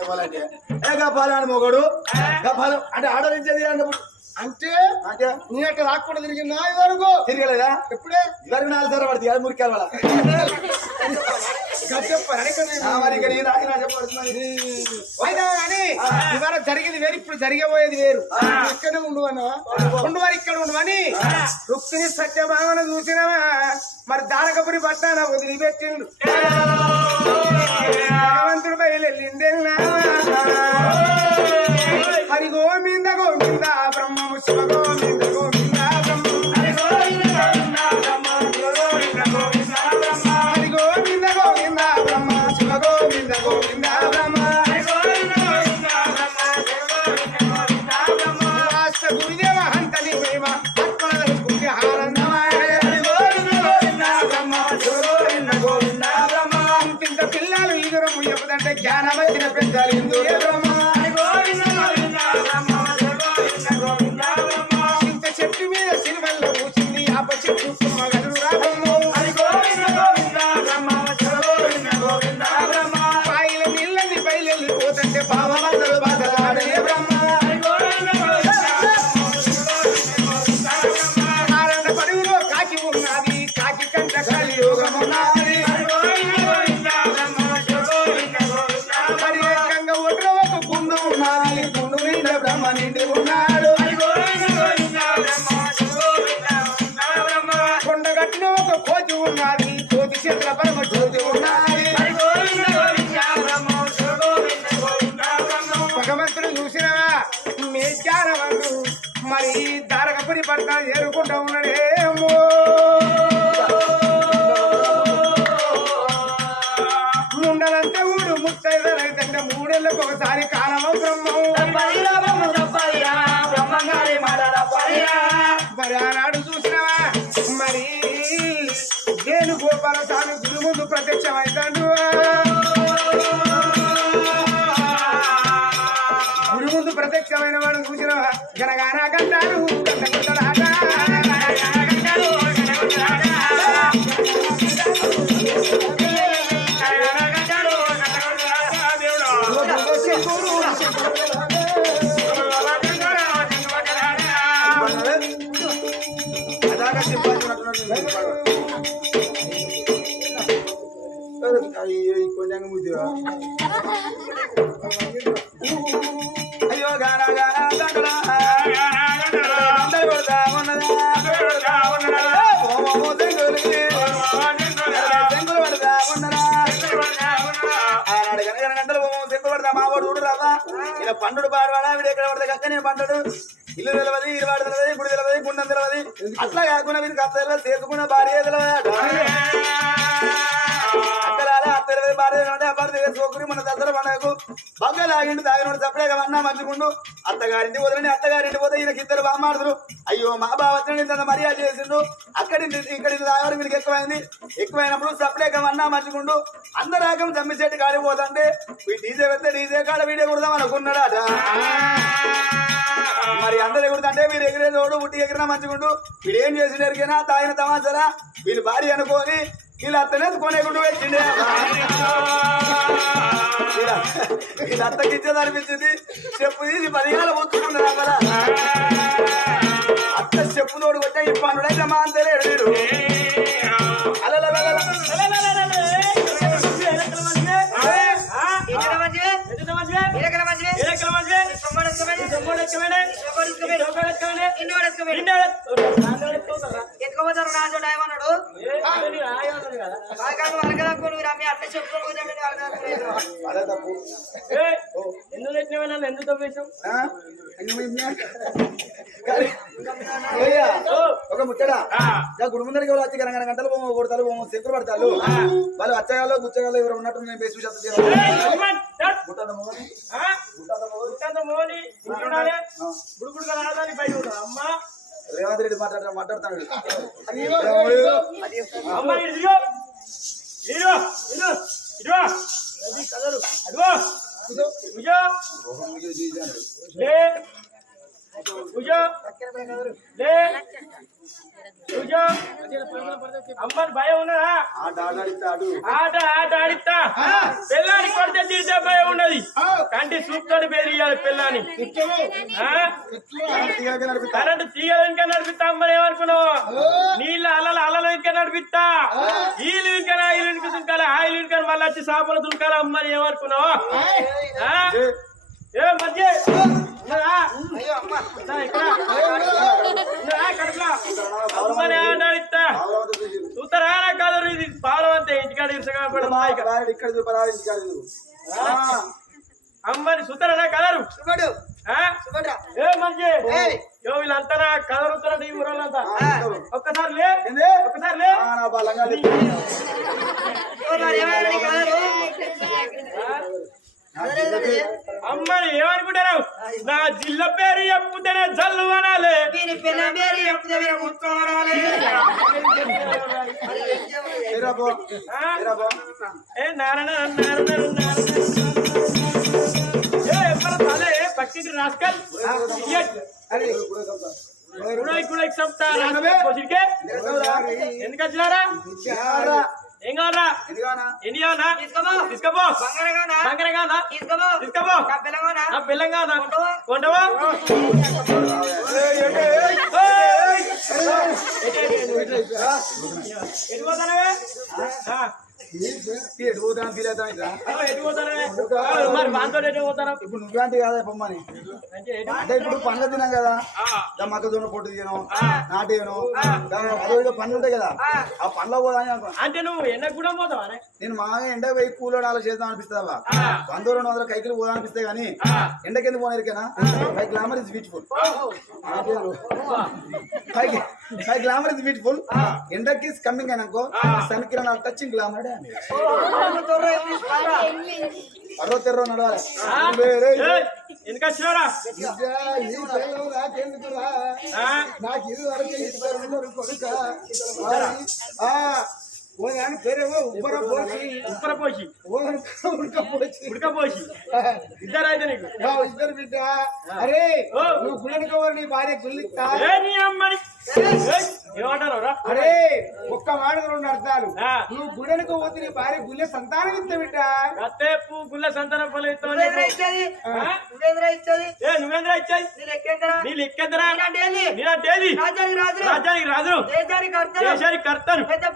ఇవ్వాలంటే. ఏ గఫాలని మొగడు? అంటే ఆడరించేది అన్నప్పుడు అంటే అంటే? నేను అట్లా రాకుండా తిరిగినా ఇదివరకు? తిరగలేదా? ఎప్పుడే? ఇద్దరు నాలుగు సార్లు పడుతుంది అది మురికాల వాళ్ళ ఇవాళ జరిగేది వేరు ఇప్పుడు జరిగబోయేది వేరు. ఇక్కడే ఉండు అన్నా. ఉండు. వారు ఇక్కడ ఉండు అని రుక్మిణి సత్యభావన చూసినవా మరి దానకపురి పట్టాన వదిలిపెట్టిండు బయలుదేరిందేనా హరి గోవింద గోవింద బ్రహ్మము శివ caliente. నిండి ఉన్నాడు. పండుడు పాడవాడా వీడు ఎక్కడ పడితే కక్కనే పండుడు. ఇల్లు తెలవది ఇరు వాడు తెలవది గుడి తెలవది గుండం తెలవది అట్లా కాకుండా వీరికి అత్త తెలవదు చేసుకున్న భార్య తెలవదా తాగిండు తాగినోడు సపరేగా అన్నా మంచుకుండు అత్తగారింటి వదలని అత్తగారింటి పోతే ఈయనకి ఇద్దరు బామ్మాడుతురు అయ్యో మా బావ వచ్చిన తన మర్యాద చేసిండు. అక్కడి ఇక్కడి తాగడం మీకు ఎక్కువైంది. ఎక్కువైనప్పుడు సపరేగా అన్నా మంచుకుండు అందరాకం రాకం జమ్మి చెట్టు కాడిపోతుంటే డీజే పెడితే డీజే కాడ వీడియో కొడదాం అనుకున్నాడట. మరి అందరు ఎగురుతుంటే మీరు ఎగిరే తోడు పుట్టి ఎగిరినా మంచుకుంటూ వీడు ఏం చేసిండు ఎరిగినా తాగిన తమాసరా వీళ్ళు భార్య అనుకోని వీళ్ళు అత్తనే కొనేకుంటూ పెట్టిండే. వీళ్ళ- వీళ్ళ అత్తకి ఇచ్చేది అనిపించింది. చెప్పు తీసి పదిగాల పుచ్చుకున్నారు అక్కడ అత్త చెప్పు తోడు కొట్టా ఈ పనుడైతే మా అంతలే వీడు. ఎత్తుకోపోతారు రాజు ఏమన్నాడు? కాదు? వరకదనుకోను మీరు అమ్మి ఎందుకు తెచ్చినావు నన్ను ఎందుకు ఒక ముచ్చడా గుడి ముందరికి ఎవరు వచ్చి గనగన గంటలు బొమ్మ కొడతారు బొమ్మ సెంకులు పడతారు? వాళ్ళు వచ్చగాలో గుచ్చగాలో ఎవరు ఉన్నట్టు నేను బేసి బుడుగుడుగా రాదని బయట ఉంటా. అమ్మా. రేవంత్ రెడ్డి మాట్లాడ మాట్లాడతాడు అమ్మా ఇటు తిరుగు. ఇటు, ఇటు, ఇటు. అది అమ్మని భయం ఉన్నదా ఆట ఆట ఆడిస్తా పిల్లాని కొడితే తిరితే భయం ఉన్నది కంటి సూపుతోటి బెదిరియాలి పిల్లాని? కరెంట్ తీగలు ఇంకా నడిపిస్తా అమ్మని ఏమనుకున్నావు నీళ్ళ అలల అలలు ఇంకా నడిపిస్తా ఈలు ఇంకా ఈలు ఇంకా దుంకాలి ఆ ఇల్లు ఇంకా మళ్ళీ వచ్చి చేపలు ఇక్కడ చూపు. అమ్మని సుతరనా కలరు? ఏ మంచి. యో వీళ్ళంతా కలరుతున్నట్టు ఈ ఊరోళ్ళంతా ఒక్కసారి లే? ఒక్కసారి లే. ఆ, నా బలంగా అమ్మని ఏమనుకుంటారు? నా జిల్లా పేరు చెప్పుతేనే జల్లు అనాలి. పేరు. A Narayana rascal. కూడా ఎందుకు వచ్చినారా. ఏం కావాలా తీసుకోపో. తీసుకోపో. బంగారంగానా? తీసుకోపో. తీసుకోపో. నా పిల్లగానా? ఆ పిల్లం కావాలా కొండవా? ఎటు పోతానవే ఎటు పోతాను ఫీల్ అవుతాను ఇప్పుడు నువ్వేంటి కాదా పొమ్మని అంటే ఇప్పుడు పండ్లు తినాం కదా మొక్కజొన్న పొట్టు తీయను నాటేయను పనులు ఉంటాయి కదా ఆ. పోదాని అనుకున్నా అంటే నువ్వు ఎండకు కూడా పోతావా నేను మాగా ఎండ పోయి కూలో అలా చేద్దాం అనిపిస్తావా వంద రెండు వందల కైకిలు పోదాం అనిపిస్తే పోనేరికేనా five glamour is beautiful glamour is beautiful ఎండకి కమ్మింగ్ అయినాకో సన్ కిరణ్ టచింగ్ గ్లామర్ తెర్రో నడవాలి ఎందుకు వచ్చినారా నాకు ఇది వరకు ఇద్దరు కొడుక. ఓదాని పేరేమో ఉబ్బర పోసి ఉప్పర పోసి ఓదాని ఉడక పోసి ఉడక పోసి. ఇద్దరు అయితే నీకు. ఇద్దరు బిడ్డ. అరే. నువ్వు గుళ్ళకి నీ భార్య గుళ్ళిస్తా ఏ నీ అమ్మని? ఏయ్, ఏమంటారు రా? అరే ఒక్క మాట రెండు అర్థాలు. నువ్వు గుడనికి పోతే నీ భార్య గుళ్ళె సంతానం ఇస్తే బిడ్డ. గుల్ల సంతానం ఫలం నువ్వేంద్రా. ఇచ్చేది? నువ్వేంద్రా ఇచ్చేది? రాజు రాజు దేశానికి కర్తను. పెద్ద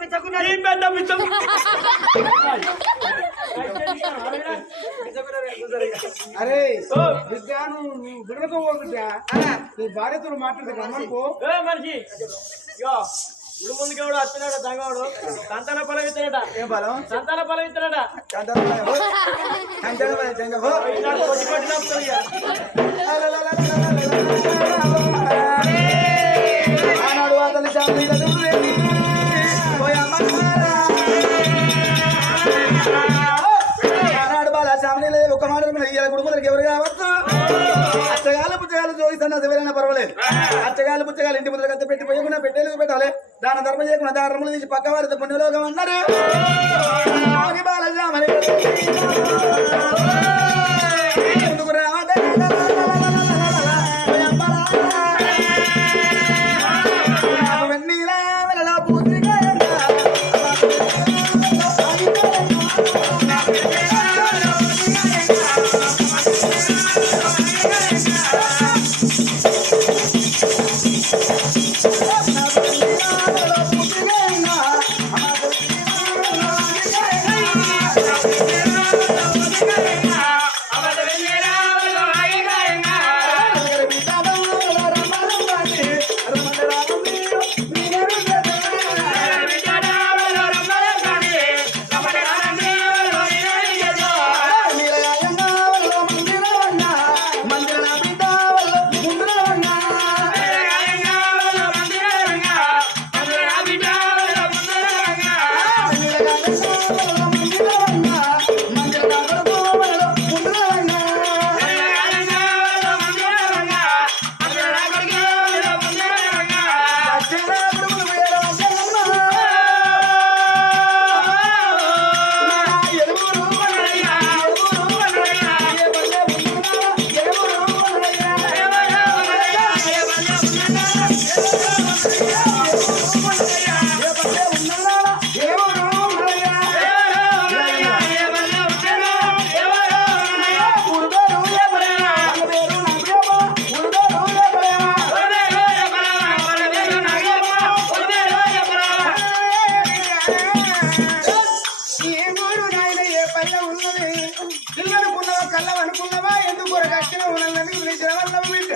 పెద్ద పిచ్చం అరే ఓ. బిడ్డ నువ్వు గుడలకు పో బిడ్డ నీ భార్యతో మాట్లాడితే రమ్మనుకో. ఏ మనిషి. ఇగో ఇప్పుడు ముందుకే కూడా వచ్చినాడు దంగవాడు సంతాన ఇస్తాడట ఏం బలం? సంతాన. ఆనాడు అతని ఎవరు కావచ్చు? అచ్చగాలు పుచ్చగాలు జోగిస్తున్నా ఎవరైనా పర్వాలేదు. అచ్చగాలు పుచ్చగాలు ఇంటి ముందర కత్తి పెట్టి పోయకుండా పెట్టేందుకు పెట్టాలి. దాని ధర్మం చేయకుండా దారములు తీసి పక్క వారితో పుణ్యలోకం అన్నారు. ఆగి కళ్ళం అనుకున్నావా ఎందుకు ఒక కట్టిన ఉన్నందుకు పిలిచిన బిడ్డ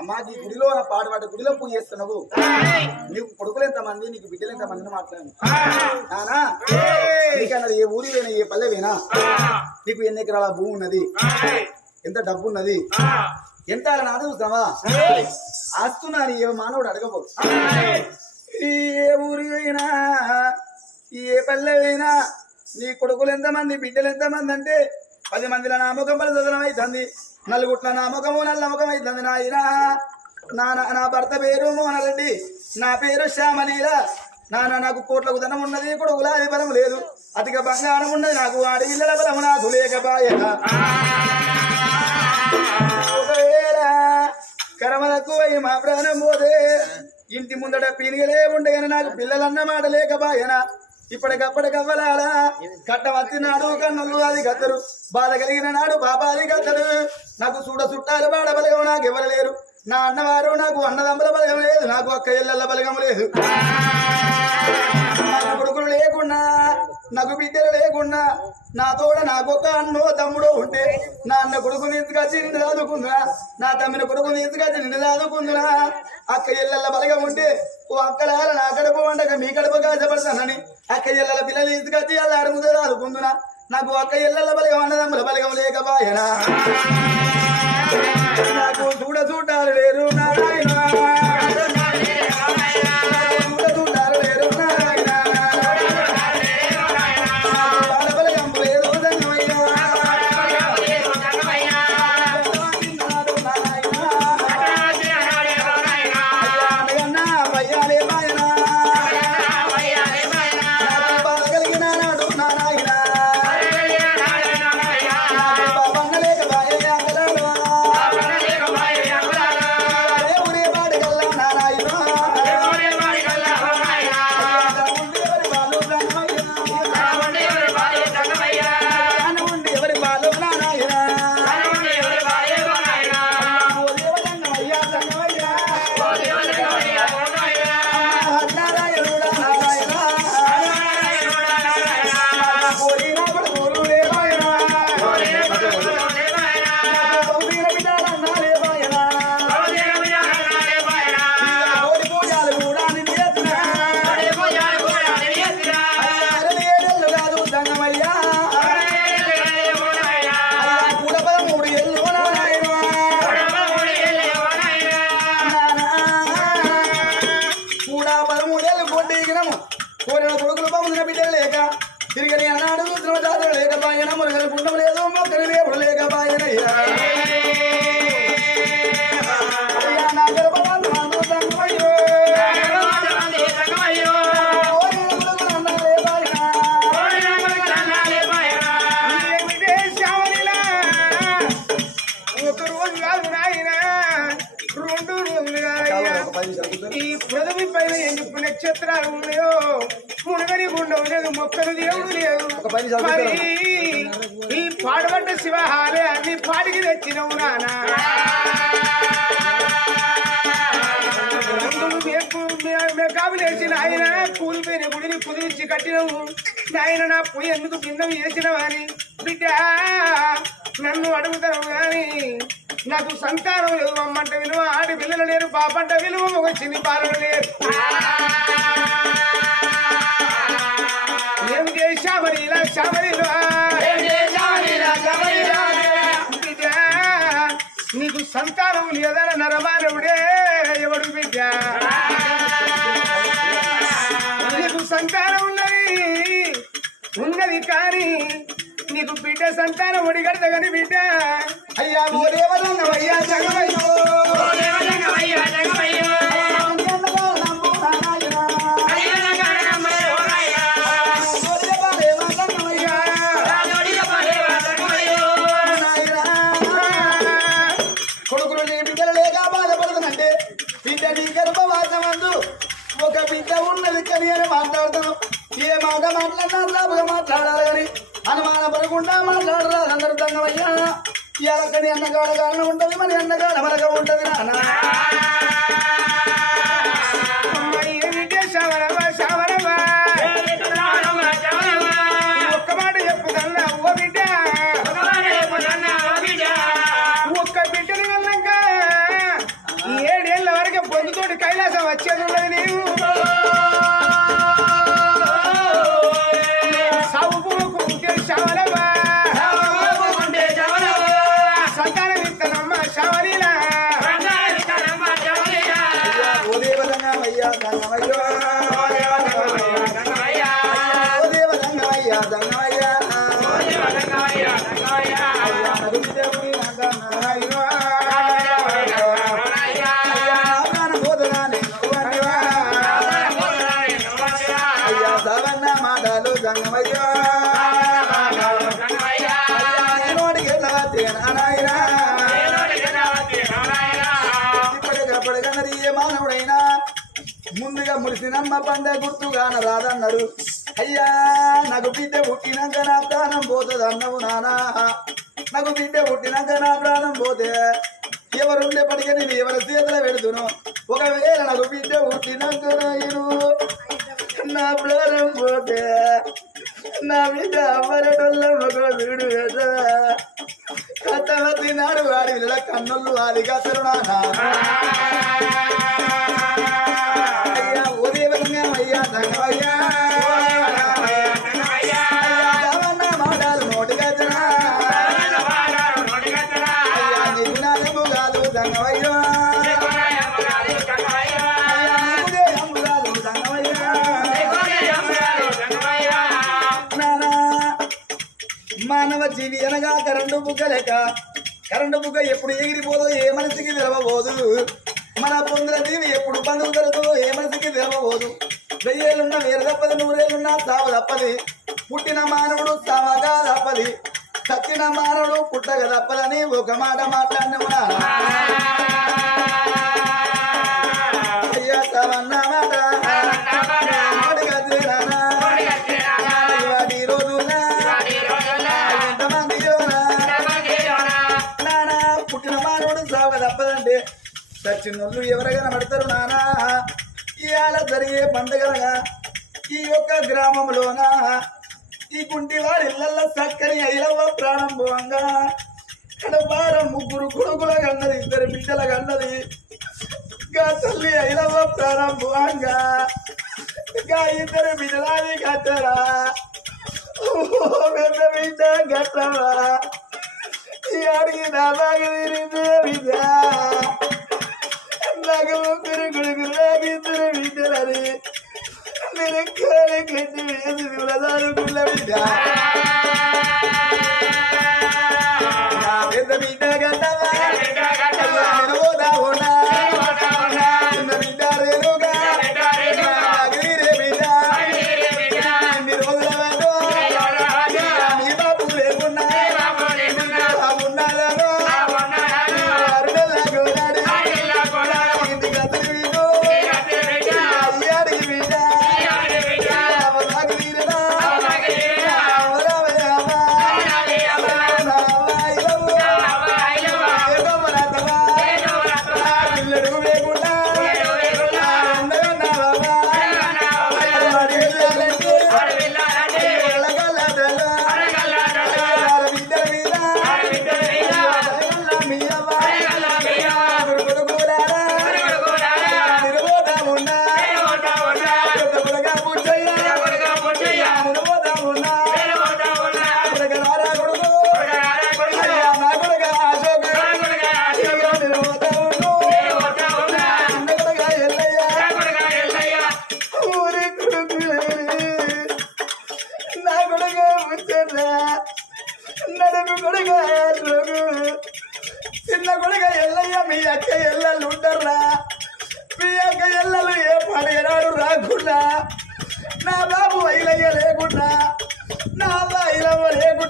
అమ్మా నీ గుడిలో నా పాట గుడిలో పూజ చేస్తున్నావు. నీకు కొడుకులు ఎంత మంది నీకు బిడ్డలు ఎంత మంది మాట్లాడు నానా నీకన్నా ఏ ఊరి ఏ పల్లెవేనా? నీకు ఎన్ని ఎకరాల భూమి ఉన్నది? ఎంత డబ్బు ఉన్నది? ఎంత నాది చూస్తావా ఆస్తున్నాను ఏ మానవుడు అడగబో ఏ ఊరి అయినా ఏ పల్లె నీ కొడుకులు ఎంతమంది బిడ్డలు ఎంతమంది అంటే పది మందిల నామకం పరిశోధనం అవుతుంది నలుగుట్ల నా ముఖము నల్ల నాయన. నా నా- నా భర్త పేరు మోహనరెడ్డి. నా పేరు శ్యామలీల. నాన్న నాకు కోట్లకు ధనం ఉన్నది కూడా అది బలం లేదు. అధిక బంగారం ఉన్నది నాకు అడవిల్ల బలము నాకు లేకపాయనా ఒకవేళ కరమలకు అయి మా ప్రాణం పోతే ఇంటి ముందట పీనిగలే ఉండే నాకు పిల్లలన్న మాట లేకపాయన ఇప్పటికప్పటికవ్వలాడా కట్ట వచ్చినాడు కన్నులు అది గద్దరు. బాధ కలిగిన నాడు బాబాది గద్దరు. నాకు చూడ చుట్టాలు బాడ బలగం నాకు ఎవరు లేరు. నా అన్నవారు నాకు అన్నదమ్మల బలగం లేదు. నాకు అక్క ఇళ్ళ బలగం లేదు. కొడుకులు లేకున్నా నాకు బిడ్డలు లేకుండా నా తోడ నాకొక అన్నో తమ్ముడో ఉంటే నా అన్న కొడుకు తీసుకొచ్చి నిన్ను దాదుకుందునా నా తమ్మిన కొడుకు తీసుకొచ్చి నిన్ను దాదుకుందునా అక్క ఇళ్ళ బలగం ఉంటే ఓ అక్కడాల నా కడుపు వండక మీ కడుపు కాజపడతానని అక్క ఇళ్ళ పిల్లలు తీసుకొచ్చి అలా అడుగుతా దాదుకుందునా నాకు అక్క ఇళ్ళ బలగం అన్నదమ్ముల బలగం లేకపాయనా. నాకు చూడ చూడాలి లేరు నారాయణ. మొక్కలు దేవుడు లేదు మరి ఈ పాడబడ్డ శివహాలే అన్ని పాటికి తెచ్చినవు నానా. మెకాబులేసిన ఆయన కూలిపోయిన గుడిని కుదిరించి కట్టినవు. నాయన నా పోయి ఎందుకు భిన్నం చేసినవని బిడ్డ నన్ను అడుగుతావు గాని నాకు సంతానం లేదు. అమ్మంట విలువ ఆడి పిల్లలు లేరు. పాపంట విలువ ఒక చిన్ని పాలన లేరు శామరిలో బిడ్డ నీకు సంతానం లేదన నరమానవుడే ఎవడు బిడ్డ? నీకు సంతానం ఉన్నది ఉన్నది కానీ నీకు బిడ్డ సంతానం ఒడిగడత కానీ బిడ్డ. అయ్యా ఓ దేవదన్నవయ్యా జగమయ్యో. ఎలకని అన్నగాడ కారణం ఉంటుంది మరి అన్నగాడ మనక ఉంటుంది నాన్న. మానవుడైనా ముందుగా మురిసినమ్మ పండే గుర్తుగాన రాదన్నారు. అయ్యా నాకు బిడ్డ పుట్టినాక నా ప్రాణం పోతుంది అన్నవు నానా. నాకు బిడ్డ పుట్టినాక నా ప్రాణం పోతే ఎవరుండేప్పటికీ నేను ఎవరి చేతిలో పెడుతును. ఒకవేళ నాకు బిడ్డ పుట్టినాక నేను నా ప్రాణం పోతే నా బిడ్డ అమ్మరటల్ల మగోడు కదా కట్టవతి నాడు వాడి విల కన్నులు వాడి కసరు నానా బుగ్గ లెక్క కరెంటు బుగ్గ ఎప్పుడు ఎగిరిపోదో ఏ మనిషికి తెలవబోదు. మన పొందిన జీవి ఎప్పుడు పండుగ జరుగుతుందో ఏ మనిషికి తెలవబోదు. వెయ్యేళ్ళున్న వేరు తప్పది నూరేళ్ళున్నా సావ తప్పది పుట్టిన మానవుడు సావగా తప్పది చచ్చిన మానవుడు పుట్టగ తప్పదని ఒక మాట మాట్లాడినవునా చిన్నోళ్ళు ఎవరైనా పడతారు నానా? ఇవాళ జరిగే పండుగలుగా ఈ యొక్క గ్రామంలోన ఈ కుంటి వారి ఇళ్ళల్లో చక్కని ఐలవ ప్రారంభంగా పోవంగా కడపార ముగ్గురు కొడుకుల కన్నది ఇద్దరు బిడ్డల కన్నది. గా తల్లి ఐలవ ప్రారంభంగా ఇంకా గా ఇద్దరు బిడ్డలాది కట్టరా. పెద్ద బిడ్డ కట్టరా. ఈ అడిగి నా బాగా తిరిగితే బిడ్డ. నాకు ముగ్గురు కొడుకులు నాకు ఇద్దరు బిడ్డలని నేను కాలి కట్టి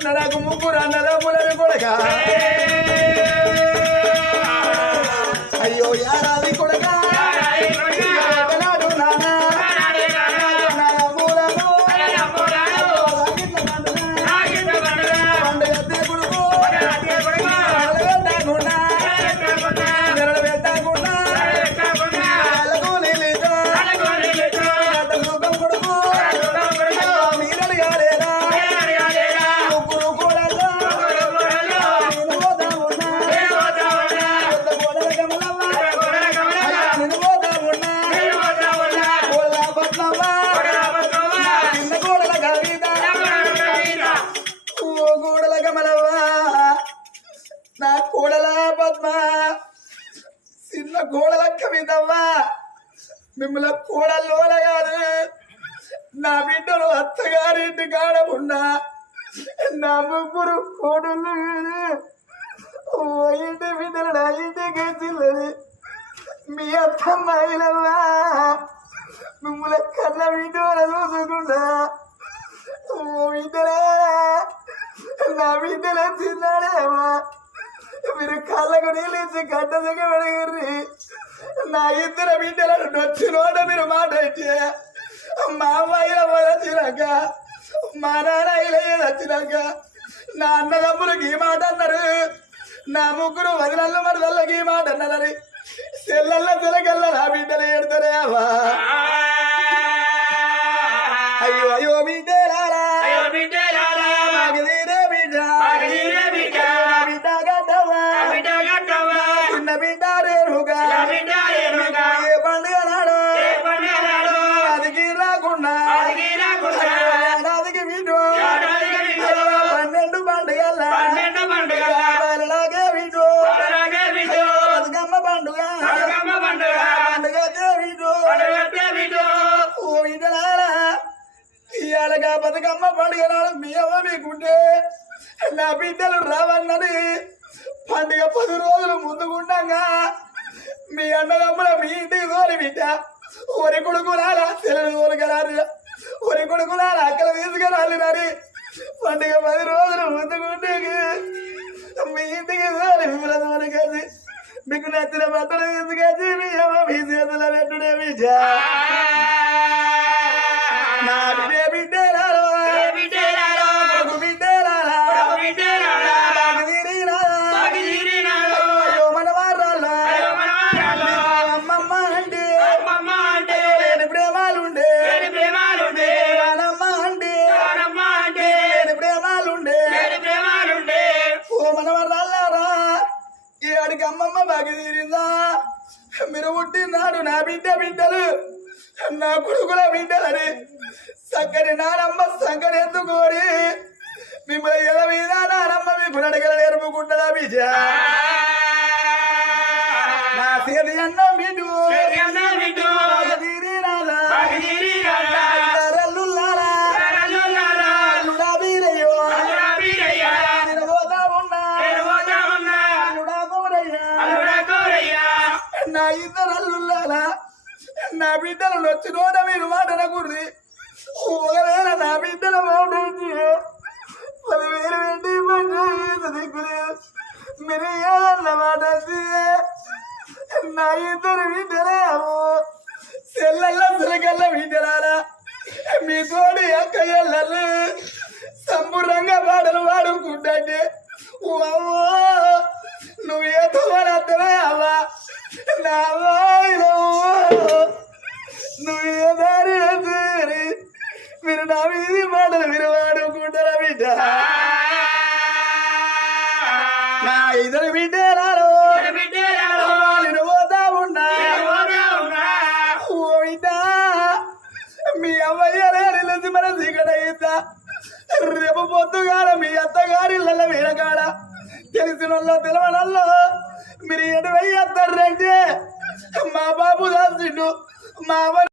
నాకు ముగ్గురు అన్నదమ్ములని కొడక మిమ్మల్ని కూడలోల కాదు నా బిడ్డలు అత్తగారింటి ఉన్నా నా ముగ్గురు కోడళ్ళు ఇంటి బిడ్డలు నా ఇంటికి చిల్లది మీ అత్తమ్మాయిలల్లా మిమ్మల్ని కన్న బిడ్డ చూసుకుంటా. ఓ బిడ్డలే నా బిడ్డలే తిన్నాడేమా. మీరు కళ్ళకు నీళ్ళు ఇచ్చి గడ్డ దగ్గర పెడగర్రి. నా ఇద్దరు బిడ్డలను నొచ్చినోట మీరు మాట అయితే మా అమ్మాయిల వచ్చినాక మా నాన్న ఇలా వచ్చినాక నా అన్నదమ్ములకి ఈ మాట అన్నారు. నా ముగ్గురు వదిలల్ల మరదల్లకి ఈ మాట అన్నారని సెల్లల్ల తిరగల్ల నా బిడ్డలు ఏడుతారే అవ్వా? బిడ్డలు రావన్నది. పండుగ పది రోజులు ముందుకుండగా మీ అన్నదమ్ముల మీ ఇంటికి తోలి బిడ్డ. ఒరి కొడుకులారా తెలని తోలుకరారు ఒరి కొడుకులారా అక్కలు తీసుకురాలి నరి పండుగ పది రోజులు ముందుకుంటే మీ ఇంటికి తోలి మిమ్మల్ని కాదు మీకు నచ్చిన బట్టలు తీసుకొచ్చి మీ అమ్మ మీ చేతుల పెట్టుడే బిడ్డ. మీరు పుట్టినాడు నా బిడ్డ బిడ్డలు నా కొడుకుల బిడ్డలని చక్కని నానమ్మ సంకని ఎందుకోరి మిమ్మల్ని ఎల మీద నానమ్మ మీకు నడగల నేర్పుకుంటుందా బిడ్డ నా సేది అన్న నా బిడ్డలు నొచ్చినోట మీరు మాటనకూడదు ఒకవేళ నా బిడ్డల మాట వచ్చి పదివేలు పెట్టి పంచాయతీ దిక్కులేదు మీరు ఏదన్న మాట నా ఇద్దరు బిడ్డలేమో సెల్లల్ల సిలకల్ల బిడ్డలారా. మీ తోడి అక్క ఎల్లలు సంపూర్ణంగా పాటలు పాడుకుంటే నువ్వు ఏ తోడత్తవే అవ్వా. నా అమ్మాయిలో నువ్వు ఏ దారి మీరు నా మీది పాటలు మీరు వాడుకుంటారా బిడ్డ నా ఇద్దరు బిడ్డలారో నేను పోతా ఉన్నా నేను మీ అమ్మయ్య నిలిచి మన చీకటయ్యిందా రేపు పొద్దుగాల మీ అత్తగారి ఇళ్ళ వీరగాడ తెలిసిన వాళ్ళు తెలవనల్లో మీరు ఎటు వెయ్యి వస్తారంటే మా బాబు దాసిండు మా